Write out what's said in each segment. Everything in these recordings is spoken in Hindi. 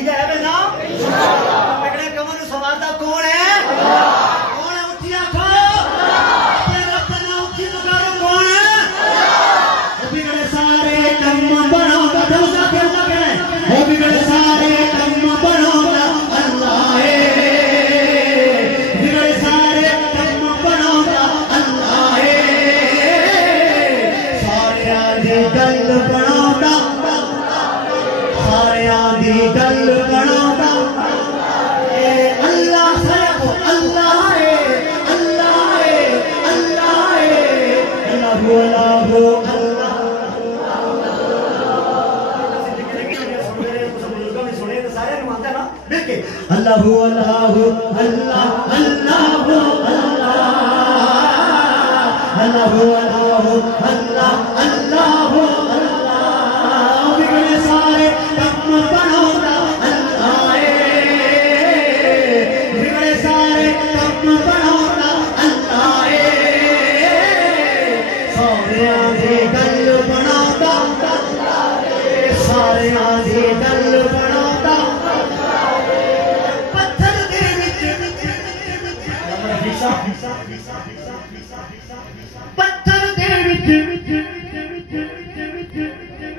अकीदा है ना इंशाअल्लाह। बिगड़े कमर को संवारदा कौन है? कौन है? उठी आखो रब ना उठी पुकारो कौन है? बिगड़े सारे कम बनाओगा दौसा के अल्लाह है। वो बिगड़े सारे कम बनाओगा अल्लाह है। बिगड़े सारे कम बनाओगा अल्लाह है। सारे आदि गल बनाओगा, सारे आदि गल बनाओगा अल्लाह है। अल्लाह है, अल्लाह है, अल्लाह है। अल्लाह हो अल्लाह अल्लाह अल्लाह अल्लाह अल्लाह अल्लाह अल्लाह अल्लाह। बिगड़े सारे कम बनाओगा अल्लाह है। बिगड़े सारे कम बनाओगा अल्लाह है। सारे आधे गल बनाओगा, सारे आधे गल बनाओगा। पत्थर दे विच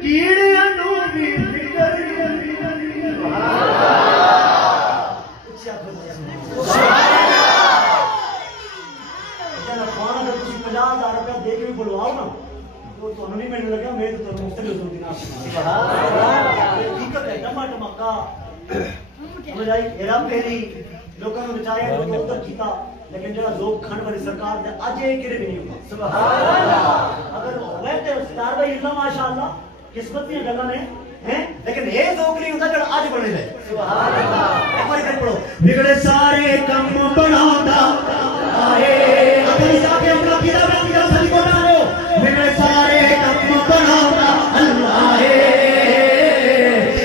कीड़ियां नू भी फिकर ₹50,000 दे के भी बुलवाओ ना तो तुहानू नहीं मिलने लगा। मैं तो मुफ्त में दो दिन हकीकत है। टमा टमाका समझ आई। हेरा फेरी लोगों ने बचाया तो उधर जीता, लेकिन जो लोग खंड वाली सरकार ने आज एक गिरे भी नहीं हुआ। सुभान अल्लाह। अगर वैसे सरदार भाई इल्ला माशाअल्लाह किस्मत की गल्लां ने हैं, लेकिन ये जोक नहीं होता जो आज बने रहे। सुभान अल्लाह। एक बार कर पढ़ो। बिगड़े सारे कम बनाओगा आए अपनी जाके अपना कीदा बना सही को डालो। बिगड़े सारे कम बनाओगा अल्लाह है।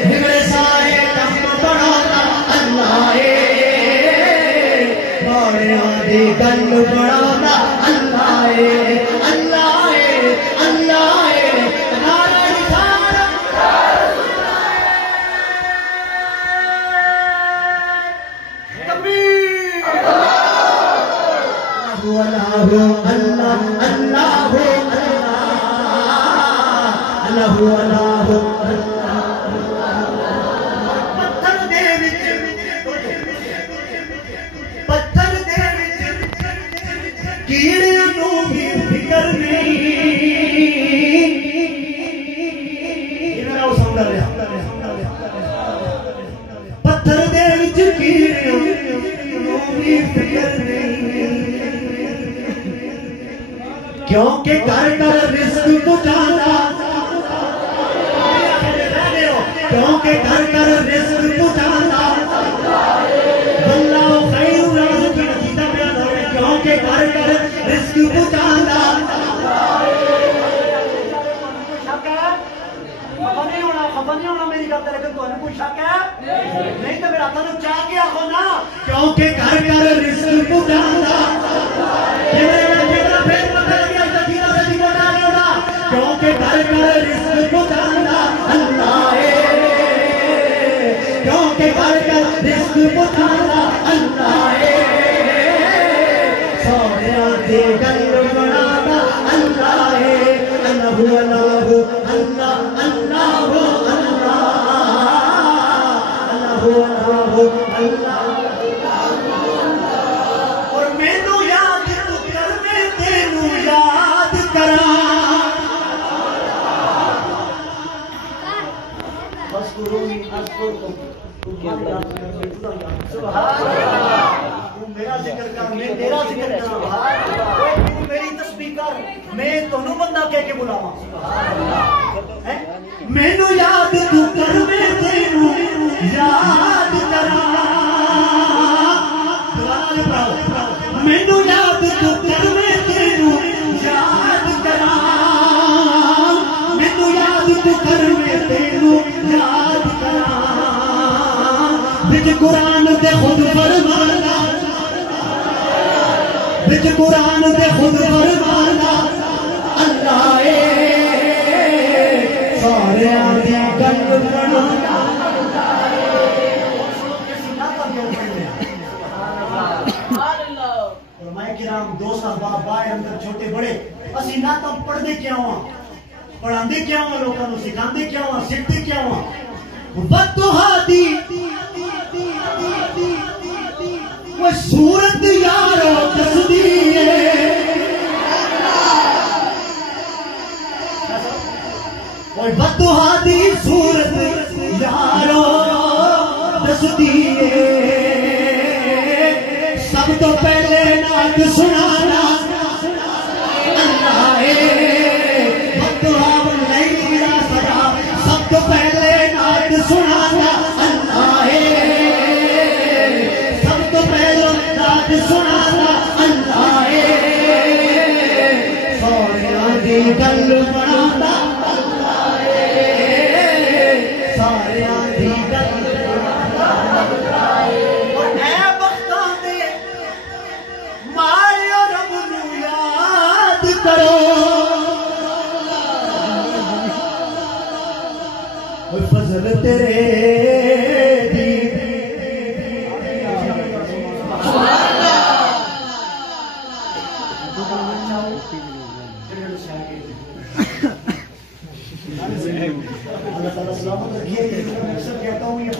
बिगड़े सारे कम बनाओगा अल्लाह है। आदि गल बनाओगा अल्लाह है। अल्लाह है, अल्लाह है। नारा निशान तकबीर। अल्लाह अल्लाह अल्लाह अल्लाह अल्लाह पत्थर दे विच कीड़ियां नू भी फिकर नहीं। पत्थर दे विच कीड़ियां नू भी फिकर नहीं, क्योंकि घर घर रिस्क पुजादा, क्योंकि घर घर रिस्क पुजादा अल्लाह खैर राज़िक़ीन कीता बयान हो रहा है। क्योंकि घर घर रिस्क पुजादा खबर नहीं होना मेरी गल, लेकिन तुहानू कोई शक है नहीं तो मेरा तुहानू चाह के आखो ना। क्योंकि घर घर रिस्क पुजादा क्योंकि घर घर रिस्क पुजादा अल्लाह है। क्योंकि घर घर रिस्क पुजादा अल्लाह है। सोनिया दे गल बनादा अल्लाह है। अल्लाह अल्लाह अल्लाह अल्लाह अल्लाह और मैनू याद तू कर, मैं तेनू याद करा। मेरा जिक्र कर, मैं तेरा जिक्र कर, मेरी तस्बीह कर, मैं दोनों बंदा कह के बुलावा। मैनू याद तू कर, मैं तेनू याद करा। मैनू याद तू कर, मैं तेनू याद करा। मैनू याद तू कर, मैं तेनू याद करा। बिच कुरान दे खुद फरमाना, बिच कुरान दे खुद फरमाना अल्लाह है। सारे दी गल बनाना दोस्त अहबाब बाहर अंदर छोटे बड़े असि ना तो पढ़ते क्या हुआ पढ़ाते क्या हुआ लोगों को सिखाते क्या हुआ सीखते क्या हुआ बददुहादी वो सूरत यारो दसदी और बददुहादी सूरत यारो दसदी सब तो पहले नात सुनाना अल्लाह बददुआ नहीं सजा सब तो पहले नात सुनाना अल्लाह सब तो पहले नात सुनाना अल्लाह सोनिया दी गल बनाता सारिया दी गल करो फजल तेरे दी अल्लाह ताला सलामत रखिए। कहता हूँ ये